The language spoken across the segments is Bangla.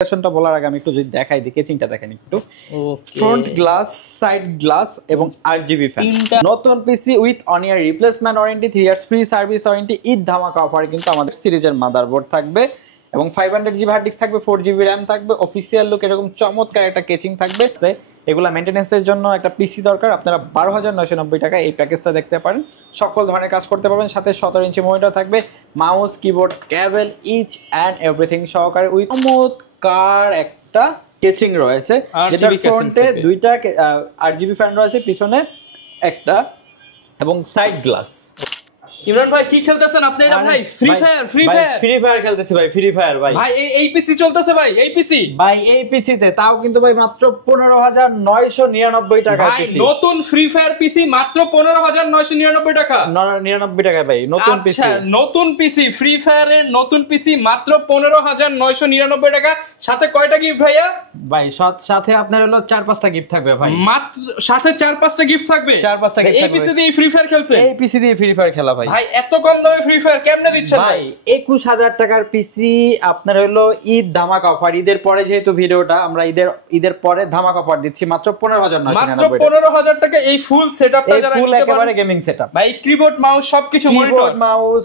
টা বলার আগে আমি একটু যদি দেখাই দিই, কেচিংটা দেখেন একটু। ফ্রন্ট গ্লাস, সাইড গ্লাস এবং আরজিবি ফ্যান। নতুন PC with one year replacement warranty, 3 years free service warranty, Eid ধামাকা অফারে কিন্তু আমাদের সিরিজের মাদারবোর্ড থাকবে এবং 500 জিবি হার্ড ডিস্ক থাকবে, 4 জিবি র্যাম থাকবে, অফিসিয়াল লুক এরকম চমৎকার একটা কেচিং থাকবে। এগুলা মেইনটেনেন্সের জন্য একটা পিসি দরকার, আপনারা 12,990 টাকা এই প্যাকেজটা দেখতে পারেন। সকল ধরনের কাজ করতে পারবেন, সাথে 17 ইঞ্চি মনিটর থাকবে, mouse, keyboard, cable, each and everything সহকারে উইথ চমৎকার একটা কেচিং রয়েছে, যেটা ফ্রন্টে দুইটা আরজিবি ফ্যান রয়েছে, পিছনে একটা এবং সাইড গ্লাস। ইমরান ভাই কি খেলতেছেন আপনি? এটা ভাই ফ্রি ফায়ার খেলতেছি ভাই, ফ্রি ফায়ার ভাই। ভাই এই পিসি চলতেছে ভাই, এই পিসি ভাই, এই পিসিতে তাও কিন্তু ভাই মাত্র 15,999 টাকা পিসি। নতুন ফ্রি ফায়ার পিসি মাত্র 15,999 টাকা। 99 টাকা ভাই, নতুন পিসি। আচ্ছা, নতুন পিসি ফ্রি ফায়ারের নতুন পিসি মাত্র 15,999 টাকা। সাথে কয়টা গিফট ভাইয়া? ভাই সাথে আপনার হলো 4-5টা গিফট থাকবে ভাই। মাত্র সাথে 4-5টা গিফট থাকবে। 4-5টা গিফট। এই পিসি দিয়ে ফ্রি ফায়ার খেলছে? এই পিসি দিয়ে ফ্রি ফায়ার খেলা ভাই। ভাই এত কম দামে ফ্রি ফায়ার কেমনে দিচ্ছেন ভাই? 21,000 টাকার পিসি আপনার হলো ঈদ ধামাকা অফার। ঈদের পরে যেহেতু ভিডিওটা আমরা ঈদের পরে ধামাকা অফার দিচ্ছি মাত্র 15,999 মাত্র 15,000 টাকা এই ফুল সেটআপটা যারা ফুল একেবারে গেমিং সেটআপ ভাই, কিবোর্ড মাউস সবকিছু, মনিটর মাউস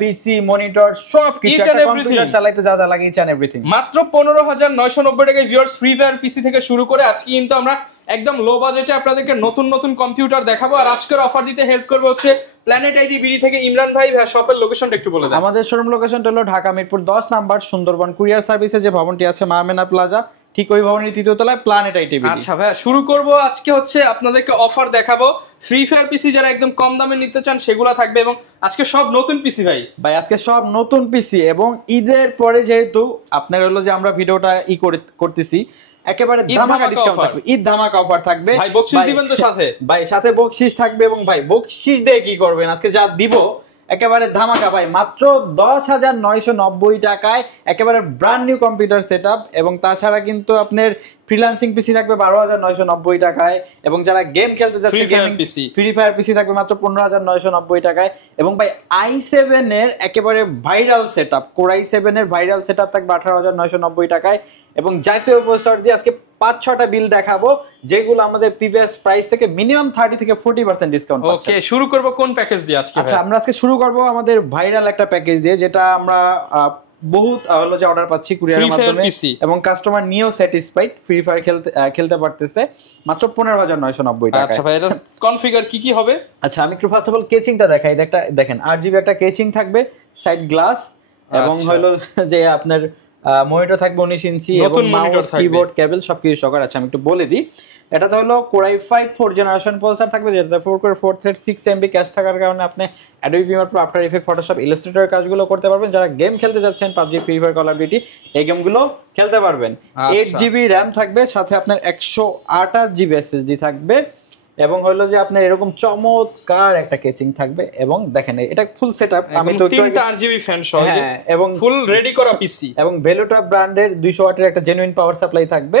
পিসি মনিটর সবকিছু, একটা কম্পিউটার চালাতে যা যা লাগে ইচ এন্ড এভরিথিং মাত্র 15,990 টাকায় ভিউয়ার্স ফ্রি ফায়ার পিসি থেকে শুরু করে আজকে কিন্তু আমরা একদম লো বাজেটে আপনাদেরকে নতুন নতুন কম্পিউটার দেখাবো। আর আজকের অফার দিতে হেল্প করবে হচ্ছে প্ল্যানেট আইটি বিডি থেকে ইমরান ভাই। শপের লোকেশনটা একটু বলে দেন। আমাদের শোরুম লোকেশনটা হলো ঢাকা মিরপুর 10 নাম্বার সুন্দরবন কুরিয়ার সার্ভিসে যে ভবনটি আছে মারমেনা প্লাজা, ঠিক ওই ভবনের 3য় তলায় প্ল্যানেট আইটি বিডি। আচ্ছা ভাই, শুরু করব। আজকে হচ্ছে আপনাদেরকে অফার দেখাবো ফ্রি ফায়ার পিসি যারা একদম কম দামে নিতে চান সেগুলো থাকবে, এবং আজকে সব নতুন পিসি ভাই আজকে সব নতুন পিসি। এবং ঈদের পরে যেহেতু আপনার হলো যে আমরা ভিডিওটা করতেছি, একেবারে ধামাকা ডিসকাউন্ট থাকবে, ঈদ ধামাকা অফার থাকবে ভাই। বকশিশ দিবেন তো সাথে? ভাই সাথে বকশিশ থাকবে, এবং ভাই বকশিশ দিয়ে কি করবেন আজকে যা দিব একেবারে ধামাকা ভাই। মাত্র 10,990 টাকায় একেবারে ব্র্যান্ড নিউ কম্পিউটার সেটআপ, এবং তাছাড়া কিন্তু আপনার ফ্রিল্যান্সিং পিসি থাকবে 12,990 টাকায়, এবং যারা গেম খেলতে যাচ্ছে গেমিং পিসি ফ্রি ফায়ার পিসি থাকবে মাত্র 15,990 টাকায়। এবং ভাই i7 এর একেবারে ভাইরাল সেটআপ, কোর i7 এর ভাইরাল সেটআপ থাকবে 18,990 টাকায়। এবং জাতীয় প্রসেসর দিয়ে আজকে 5-6টা বিল দেখাবো যেগুলো আমাদের প্রিভিয়াস প্রাইস থেকে মিনিমাম 30 থেকে 40% ডিসকাউন্ট পাচ্ছে। ওকে, শুরু করব কোন প্যাকেজ দিয়ে আজকে? আচ্ছা, আমরা আজকে শুরু করব আমাদের ভাইরাল একটা প্যাকেজ দিয়ে, যেটা আমরা বহুত হলো যে অর্ডার পাচ্ছি কুরিয়ারের মাধ্যমে, এবং কাস্টমার নিয়েও স্যাটিসফাইড, ফ্রি ফায়ার খেলতে পারতেছে মাত্র 15,990 টাকা। আচ্ছা ভাই, এর কনফিগার কি হবে? আচ্ছা, আমি একটু ফার্স্ট অফ অল কেচিংটা দেখাই। দেখেন আরজিবি একটা কেচিং থাকবে, সাইড গ্লাস, এবং হলো যে আপনার মনিটর থাকবে 19 ইঞ্চি, এবং মাউস, কিবোর্ড, কেবল সবকিছু সহকারে। আচ্ছা, আমি একটু বলে দিই, এটাতে হলো core i5 4th generation processor থাকবে, যেটা 4 কোর 4 থ্রেড 6 MB ক্যাশ থাকার কারণে আপনি Adobe Premiere Pro, after effect, Photoshop, Illustrator কাজগুলো করতে পারবেন। যারা গেম খেলতে যাচ্ছেন PUBG, free fire, call of duty, এই গেমগুলো খেলতে পারবেন। 8 জিবি র্যাম থাকবে, সাথে আপনার 128 জিবি এসএসডি থাকবে, এবং হলো যে আপনার এরকম চমৎকার একটা কেচিং থাকবে। এবং দেখেন এটা ফুল সেটআপ, আমি তো 3টা আরজিবি ফ্যান সহ, হ্যাঁ, এবং ফুল রেডি করা পিসি, এবং ভেলোটপ ব্র্যান্ডের 200 ওয়াটের একটা জেনুইন পাওয়ার সাপ্লাই থাকবে।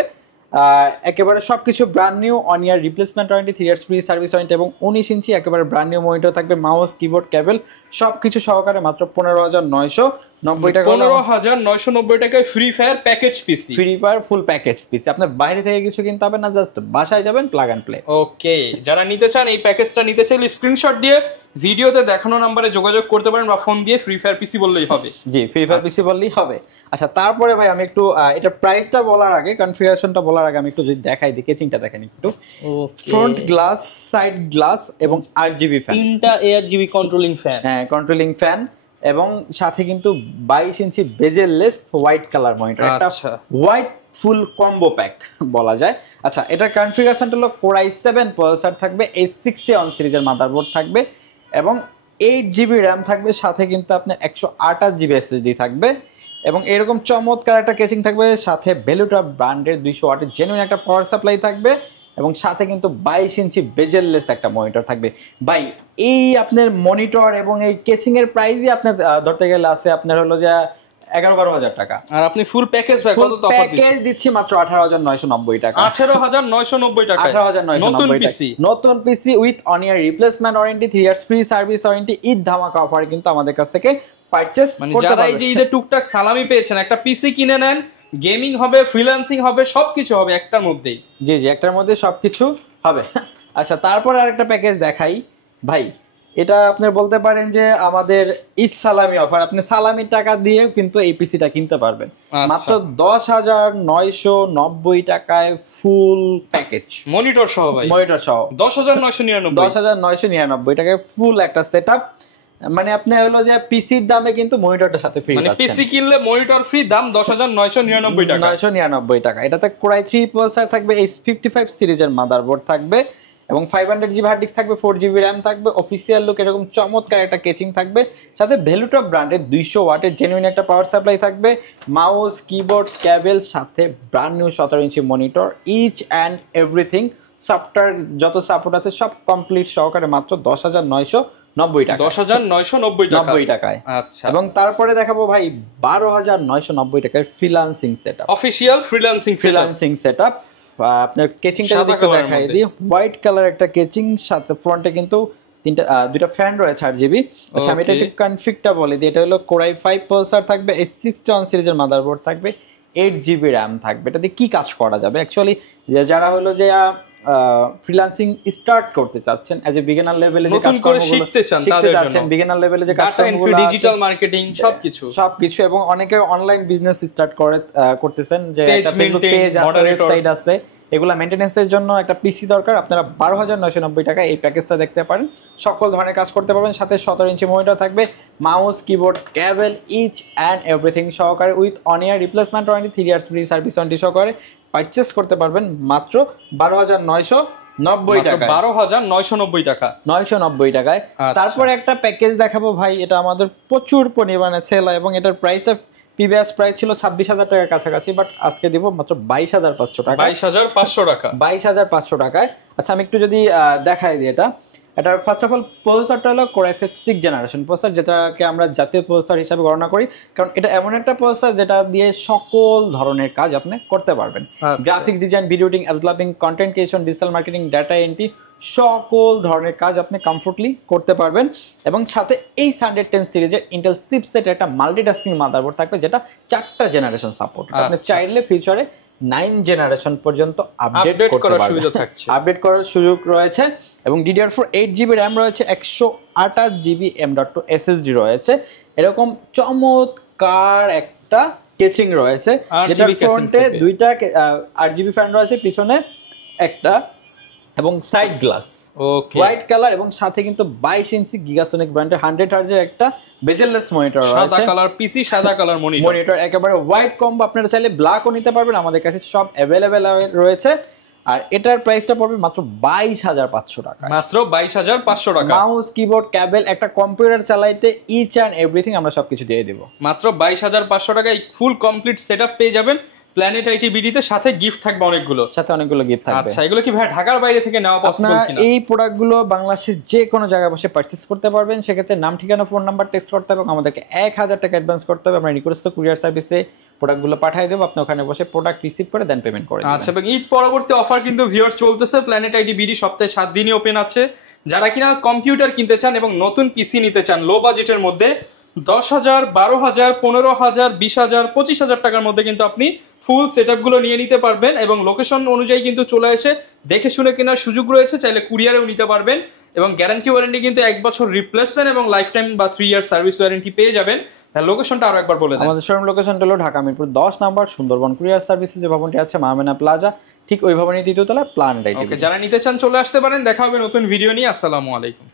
একেবারে সবকিছু brand new, on year replacement warranty, 3 years free service warranty, এবং 19 ইঞ্চি একেবারে ব্র্যান্ড নিউ মনিটর থাকবে, মাউস, কিবোর্ড, কেবল সবকিছু সহকারে মাত্র 15,990 টাকা। 15,990 টাকায় ফ্রি ফায়ার প্যাকেজ পিসি, ফ্রি ফায়ার ফুল প্যাকেজ পিসি। আপনার বাইরে থেকে কিছু কিনতে হবে না, জাস্ট বাসায় যাবেন, প্লাগ এন্ড প্লে। ওকে, যারা নিতে চান এই প্যাকেজটা নিতে চাইলে স্ক্রিনশট দিয়ে ভিডিওতে দেখানো নম্বরে যোগাযোগ করতে পারেন, বা ফোন দিয়ে ফ্রি ফায়ার পিসি বললেই হবে। জি, ফ্রি ফায়ার পিসি বললেই হবে। আচ্ছা, তারপরে ভাই আমি একটু এটা প্রাইসটা বলার আগে, কনফিগারেশনটা বলার আগে আমি একটু যদি দেখাই দিই, কেচিংটা দেখেন একটু। ফ্রন্ট গ্লাস, সাইড গ্লাস এবং আরজিবি ফ্যান, 3টা ARGB কন্ট্রোলিং ফ্যান, হ্যাঁ কন্ট্রোলিং ফ্যান, এবং সাথে কিন্তু 22 ইঞ্চি বেজেললেস হোয়াইট কালার মনিটর, একটা হোয়াইট ফুল কম্বো প্যাক বলা যায়। আচ্ছা, এটার কনফিগারেশনটা হলো কোর i7 প্রসেসর থাকবে, A61 সিরিজের মাদারবোর্ড থাকবে, এবং 8 জিবি র্যাম থাকবে, সাথে কিন্তু আপনার 128 জিবি এসএসডি থাকবে, এবং এরকম চমৎকার একটা কেচিং থাকবে, সাথে ভেলোটপ ব্র্যান্ডের 200 ওয়াটের জেনুইন একটা পাওয়ার সাপ্লাই থাকবে, এবং সাথে কিন্তু 22 ইঞ্চি বেজেললেস একটা মনিটর থাকবে। ভাই, এই আপনার মনিটর এবং এই কেচিং এর প্রাইসই আপনার ধরতে গেলে আছে আপনার হলো যে 11-12 টাকা, আর আপনি ফুল প্যাকেজ ভাই কত তো প্যাকেজ দিচ্ছি মাত্র 18,990 টাকা। 18,990 টাকা, 18,990 টাকা নতুন PC with one year replacement warranty, 3 years free service warranty, Eid ধামাকা অফারে কিন্তু আমাদের কাছ থেকে পারচেজ মানে করতে যারা এই পারবেন। যে ঈদের টুকটাক সালামি পেয়েছেন, একটা পিসি কিনে নেন, গেমিং হবে, ফ্রিল্যান্সিং হবে, সবকিছু হবে একটার মধ্যেই। জি জি, একটার মধ্যে সবকিছু হবে। আচ্ছা, তারপর আরেকটা প্যাকেজ দেখাই ভাই। এটা আপনি বলতে পারেন যে আমাদের ঈদ সালামি অফার, আপনি সালামির টাকা দিয়েও কিন্তু এই পিসিটা কিনতে পারবেন মাত্র 10,990 টাকায় ফুল প্যাকেজ, মনিটর সহ ভাই, মনিটর সহ 10,999 10,999 টাকায় ফুল একটা সেটআপ। মানে আপনি হলো যে পিসির দামে কিন্তু মনিটরটার সাথে ফ্রি মানে পাচ্ছেন। পিসি কিনলে মনিটর ফ্রি, দাম 10,999 টাকা। 999 টাকা। এটাতে Core i3 প্রসেসর থাকবে, H55 সিরিজের মাদারবোর্ড থাকবে এবং 500GB হার্ড ডিস্ক থাকবে, 4GB RAM থাকবে, অফিসিয়াল লুক এরকম চমৎকার একটা কেচিং থাকবে, সাথে ভ্যালুটপ ব্র্যান্ডের 200 ওয়াটের জেনুইন একটা পাওয়ার সাপ্লাই থাকবে, মাউস, কিবোর্ড, কেবল, সাথে brand new 17 inch monitor, each and everything software যত সাপোর্ট আছে সব কমপ্লিট সহকারে মাত্র 10,990 টাকা। 10,990 টাকায়। আচ্ছা, এবং তারপরে দেখাবো ভাই 12,990 টাকার freelancing setup. Official freelancing setup. আপনার কেচিংটা যদি একটু দেখাই দিই, হোয়াইট কালার একটা কেচিং, সাথে ফ্রন্টে কিন্তু দুইটা ফ্যান রয়েছে 8GB। আচ্ছা, আমি এটা একটু কনফিগটা বলে দিই। এটা হলো Core i5 প্রসেসর থাকবে, H61 সিরিজের মাদারবোর্ড থাকবে, 8GB RAM থাকবে। এটা দিয়ে কি কাজ করা যাবে অ্যাকচুয়ালি, যারা হলো যে ফ্রিল্যান্সিং স্টার্ট করতে চাচ্ছেন, এজ এ বিগিনার লেভেলে যে কাজকর্মগুলো শিখতে চাচ্ছেন, বিগিনার লেভেলে যে কাজকর্মগুলো, ডিজিটাল মার্কেটিং সবকিছু, এবং অনেকে অনলাইন বিজনেস স্টার্ট করতেছেন, যে একটা ফেসবুক পেজ আছে, ওয়েবসাইট আছে, এগুলা মেইনটেনেন্সের জন্য একটা পিসি দরকার। আপনারা 12,990 টাকা এই প্যাকেজটা দেখতে পারেন, সকল ধরনের কাজ করতে পারবেন, সাথে 17 ইঞ্চি মনিটর থাকবে, mouse, keyboard, cable, each and everything সহকারে, with one year replacement warranty, 3 years free service warranty সহকারে পারচেজ করতে পারবেন মাত্র 12,990 টাকা। 12,990 টাকা, 990 টাকায়। তারপরে একটা প্যাকেজ দেখাবো ভাই, এটা আমাদের প্রচুর পরিমাণে সেল হয় এবং এটার প্রাইসটা প্রিভিয়াস প্রাইস ছিল 26,000 টাকার কাছাকাছি, বাট আজকে দিব মাত্র 22,500 টাকা। 22,500 টাকা, 22,500 টাকায়। আচ্ছা, আমি একটু যদি দেখাই দিই এটার ফার্স্ট অফ অল প্রসেসরটা হলো Core i5 6th generation processor, যেটাকে আমরা জাতীয় প্রসেসর হিসাবে গণনা করি, কারণ এটা এমন একটা প্রসেসর যেটা দিয়ে সকল ধরনের কাজ আপনি করতে পারবেন। Graphics design, video editing, developing, content creation, digital marketing, data entry, সকল ধরনের কাজ আপনি কমফোর্টলি করতে পারবেন। এবং সাথে এই 110 সিরিজের ইন্টেল চিপসেটের একটা মাল্টিটাস্কিং মাদারবোর্ড থাকবে, যেটা 4টা জেনারেশন সাপোর্ট। আপনি চাইলে ফিউচারে 9 জেনারেশন পর্যন্ত আপডেট করার সুবিধা থাকছে, আপডেট করার সুযোগ রয়েছে। এবং DDR4 8GB RAM রয়েছে, 128GB M.2 SSD রয়েছে, এরকম চমৎকার একটা কেচিং রয়েছে, যেটা ফ্রন্টে দুইটা 8GB ফ্যান রয়েছে, পিছনে একটা, এবং সাইড গ্লাস হোয়াইট কালার, এবং সাথে কিন্তু 22 ইঞ্চি গিগাসোনিক ব্র্যান্ডের 100 হার্জের একটা বেজেললেস মনিটর রয়েছে, সাদা কালার পিসি, সাদা কালার মনিটর একেবারে হোয়াইট কম্বো। আপনারা চাইলে ব্ল্যাকও নিতে পারবেন, আমাদের কাছে সব অ্যাভেলেবেল রয়েছে। আর এটার প্রাইসটা পড়বে মাত্র 22,500 টাকা, মাত্র 22,500 টাকা। মাউস, কিবোর্ড, কেবল, একটা কম্পিউটার চালাইতে ইচ অ্যান্ড এভরিথিং আমরা সবকিছু দিয়ে দেব। মাত্র 22,500 টাকায় ফুল কমপ্লিট সেটআপ পেয়ে যাবেন প্ল্যানেট আইটি বিডিতে, সাথে গিফট থাকবে অনেকগুলো, গিফট থাকবে। আচ্ছা, এগুলো কি ভাই ঢাকার বাইরে থেকে নেওয়া পসিবল কিনা? এই প্রোডাক্টগুলো বাংলাদেশের যে কোনো জায়গায় বসে পারচেজ করতে পারবেন। সেক্ষেত্রে নাম, ঠিকানা, ফোন নাম্বার টেক্সট করতে হবে এবং আমাদেরকে 1,000 টাকা অ্যাডভান্স করতে হবে। আমরা রিকোয়েস্ট কুরিয়ার সার্ভিসে প্রোডাক্টগুলো পাঠিয়ে দেবো, আপনি ওখানে বসে প্রোডাক্ট রিসিভ করে দেন পেমেন্ট করে। আচ্ছা, এবং ঈদ পরবর্তী অফার কিন্তু ভিউয়ার চলতেছে, প্ল্যানেট আইটি বিডি সপ্তাহে 7 দিনই ওপেন আছে। যারা কিনা কম্পিউটার কিনতে চান এবং নতুন পিসি নিতে চান লো বাজেটের মধ্যে, 10,000, 12,000, 15,000, 20,000, 25,000 টাকার মধ্যে কিন্তু আপনি ফুল সেটআপগুলো নিয়ে নিতে পারবেন এবং লোকেশন অনুযায়ী কিন্তু চলে এসে দেখে শুনে কেনার সুযোগ রয়েছে। চাইলে কুরিয়ারেও নিতে পারবেন এবং গ্যারান্টি ওয়ারেন্টি কিন্তু 1 বছর রিপ্লেসমেন্ট এবং লাইফ টাইম বা 3 ইয়ার সার্ভিস ওয়ারেন্টি পেয়ে যাবেন। লোকেশনটা আরো একবার বলে দেন। আমাদের শোরুম লোকেশনটা হলো ঢাকা মিরপুর 10 নম্বর সুন্দরবন কুরিয়ার সার্ভিসে যে ভবনটি আছে মাহমেনা প্লাজা, ঠিক ওই ভবনের 3য় তলায় প্ল্যানেট আইটি। ওকে, যারা নিতে চান চলে আসতে পারেন। দেখা হবে নতুন ভিডিও নিয়ে। আসসালামু আলাইকুম।